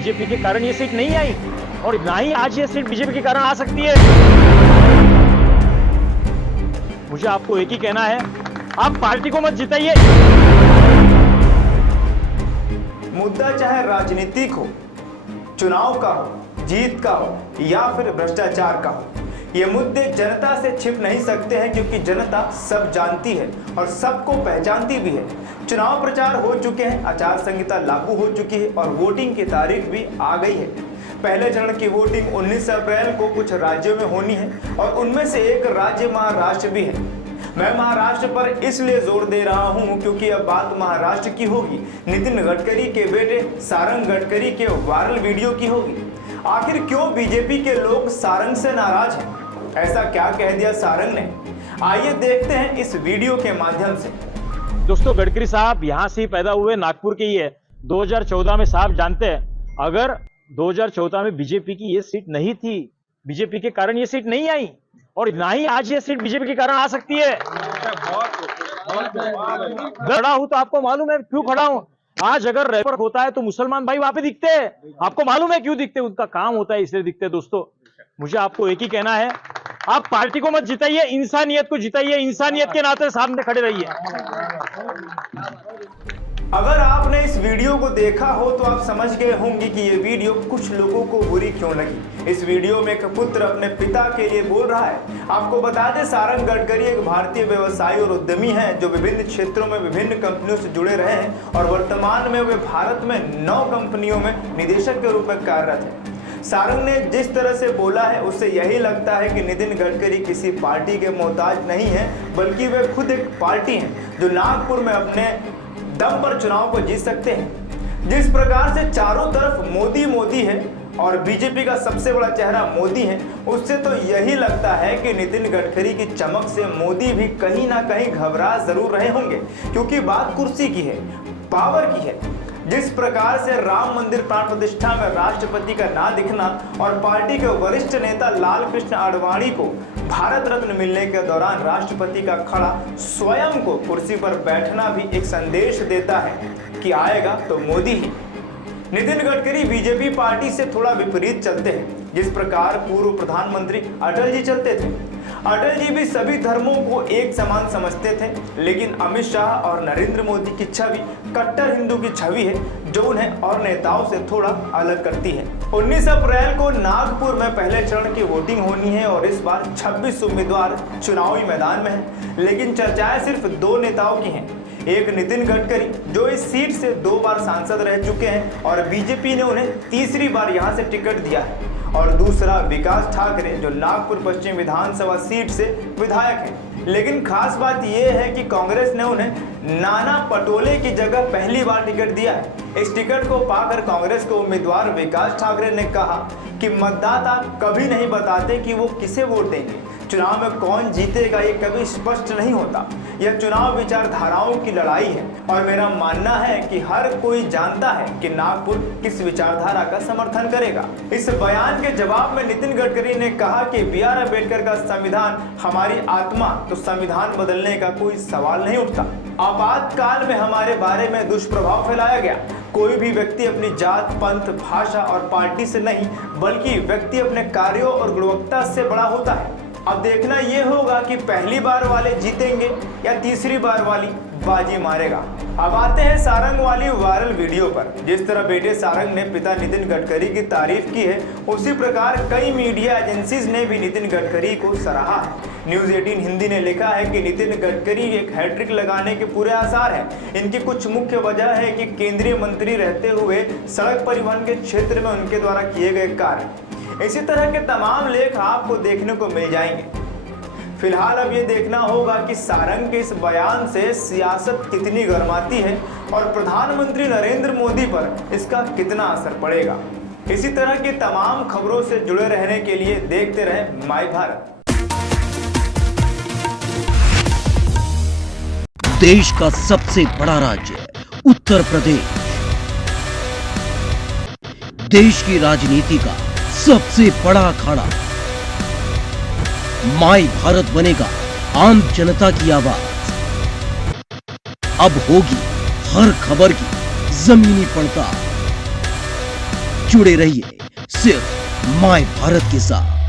BJP के कारण ये सीट नहीं आई और ना ही आज ये सीट बीजेपी के कारण आ सकती है। मुझे आपको एक ही कहना है, आप पार्टी को मत जिताइए। मुद्दा चाहे राजनीतिक हो, चुनाव का हो, जीत का हो या फिर भ्रष्टाचार का हो, ये मुद्दे जनता से छिप नहीं सकते हैं क्योंकि जनता सब जानती है और सबको पहचानती भी है। चुनाव प्रचार हो चुके हैं, आचार संहिता लागू हो चुकी है और वोटिंग की तारीख भी आ गई है। पहले चरण की वोटिंग 19 अप्रैल को कुछ राज्यों में होनी है और उनमें से एक राज्य महाराष्ट्र भी है। मैं महाराष्ट्र पर इसलिए जोर दे रहा हूं क्योंकि अब बात महाराष्ट्र की होगी, नितिन गडकरी के बेटे सारंग गडकरी के वायरल वीडियो की होगी। आखिर क्यों बीजेपी के लोग सारंग से नाराज हैं? ऐसा क्या कह दिया सारंग ने? आइए देखते हैं इस वीडियो के माध्यम से। दोस्तों, गडकरी साहब यहाँ से ही पैदा हुए, नागपुर के ही है। 2014 में साहब जानते हैं, अगर 2014 में बीजेपी की ये सीट नहीं थी, बीजेपी के कारण ये सीट नहीं आई और ना ही आज ये सीट बीजेपी के कारण आ सकती है। खड़ा हूं तो आपको मालूम है क्यों खड़ा हूं। आज अगर रैपर होता है तो मुसलमान भाई वहां पे दिखते हैं, आपको मालूम है क्यों दिखते हैं? उनका काम होता है इसलिए दिखते हैं। दोस्तों, मुझे आपको एक ही कहना है, आप पार्टी को मत जिताइए, इंसानियत को जिताइए। इंसानियत के नाते सामने खड़े रहिए। अगर आपने इस वीडियो को देखा हो तो आप समझ गए होंगे कि ये वीडियो कुछ लोगों को बुरी क्यों लगी। इस वीडियो में एक पुत्र अपने पिता के लिए बोल रहा है। आपको बता दें, सारंग गडकरी एक भारतीय व्यवसायी और उद्यमी हैं जो विभिन्न क्षेत्रों में विभिन्न कंपनियों से जुड़े रहे हैं और वर्तमान में वे भारत में 9 कंपनियों में निदेशक के रूप में कार्यरत हैं। सारंग ने जिस तरह से बोला है उससे यही लगता है कि नितिन गडकरी किसी पार्टी के मोहताज नहीं है, बल्कि वे खुद एक पार्टी हैं जो नागपुर में अपने दम पर चुनाव को जीत सकते हैं। जिस प्रकार से चारों तरफ मोदी मोदी है और बीजेपी का सबसे बड़ा चेहरा मोदी है, उससे तो यही लगता है कि नितिन गडकरी की चमक से मोदी भी कहीं ना कहीं घबरा जरूर रहे होंगे, क्योंकि बात कुर्सी की है, पावर की है। जिस प्रकार से राम मंदिर प्राण प्रतिष्ठा में राष्ट्रपति का ना दिखना और पार्टी के वरिष्ठ नेता लाल कृष्ण आडवाणी को भारत रत्न मिलने के दौरान राष्ट्रपति का खड़ा स्वयं को कुर्सी पर बैठना भी एक संदेश देता है कि आएगा तो मोदी ही। नितिन गडकरी बीजेपी पार्टी से थोड़ा विपरीत चलते हैं, जिस प्रकार पूर्व प्रधानमंत्री अटल जी चलते थे। अटल जी भी सभी धर्मों को एक समान समझते थे, लेकिन अमित शाह और नरेंद्र मोदी की छवि कट्टर हिंदू की छवि है जो उन्हें और नेताओं से थोड़ा अलग करती है। 19 अप्रैल को नागपुर में पहले चरण की वोटिंग होनी है और इस बार 26 उम्मीदवार चुनावी मैदान में हैं, लेकिन चर्चाएं सिर्फ 2 नेताओं की हैं। एक नितिन गडकरी जो इस सीट से 2 बार सांसद रह चुके हैं और बीजेपी ने उन्हें तीसरी बार यहां से टिकट दिया है, और दूसरा विकास ठाकरे जो नागपुर पश्चिम विधानसभा सीट से विधायक हैं। लेकिन खास बात यह है कि कांग्रेस ने उन्हें नाना पटोले की जगह पहली बार टिकट दिया है। इस टिकट को पाकर कांग्रेस के उम्मीदवार विकास ठाकरे ने कहा कि मतदाता कभी नहीं बताते कि वो किसे वोट देंगे। चुनाव में कौन जीतेगा ये कभी स्पष्ट नहीं होता। यह चुनाव विचारधाराओं की लड़ाई है और मेरा मानना है कि हर कोई जानता है कि नागपुर किस विचारधारा का समर्थन करेगा। इस बयान के जवाब में नितिन गडकरी ने कहा कि बी.आर. अम्बेडकर का संविधान हमारी आत्मा, तो संविधान बदलने का कोई सवाल नहीं उठता। आपातकाल में हमारे बारे में दुष्प्रभाव फैलाया गया। कोई भी व्यक्ति अपनी जात, पंथ, भाषा और पार्टी से नहीं, बल्कि व्यक्ति अपने कार्यों और गुणवत्ता से बड़ा होता है। अब देखना यह होगा कि पहली बार वाले जीतेंगे या तीसरी बार वाली बाजी मारेगा। अब आते हैं सारंग वाली वायरल वीडियो पर। जिस तरह बेटे सारंग ने पिता नितिन गडकरी की तारीफ की है, उसी प्रकार कई मीडिया एजेंसीज ने भी नितिन गडकरी को सराहा है। न्यूज़ 18 हिंदी ने लिखा है कि नितिन गडकरी एक हैट्रिक लगाने के पूरे आसार हैं। इनकी कुछ मुख्य वजह है कि केंद्रीय मंत्री रहते हुए सड़क परिवहन के क्षेत्र में उनके द्वारा किए गए कार्य। इसी तरह के तमाम लेख आपको देखने को मिल जाएंगे। फिलहाल अब ये देखना होगा कि सारंग के इस बयान से सियासत कितनी गर्माती है और प्रधानमंत्री नरेंद्र मोदी पर इसका कितना असर पड़ेगा। इसी तरह की तमाम खबरों से जुड़े रहने के लिए देखते रहें माय भारत। देश का सबसे बड़ा राज्य उत्तर प्रदेश, देश की राजनीति का सबसे बड़ा अखाड़ा, माय भारत बनेगा आम जनता की आवाज। अब होगी हर खबर की जमीनी पड़ताल, जुड़े रहिए सिर्फ माय भारत के साथ।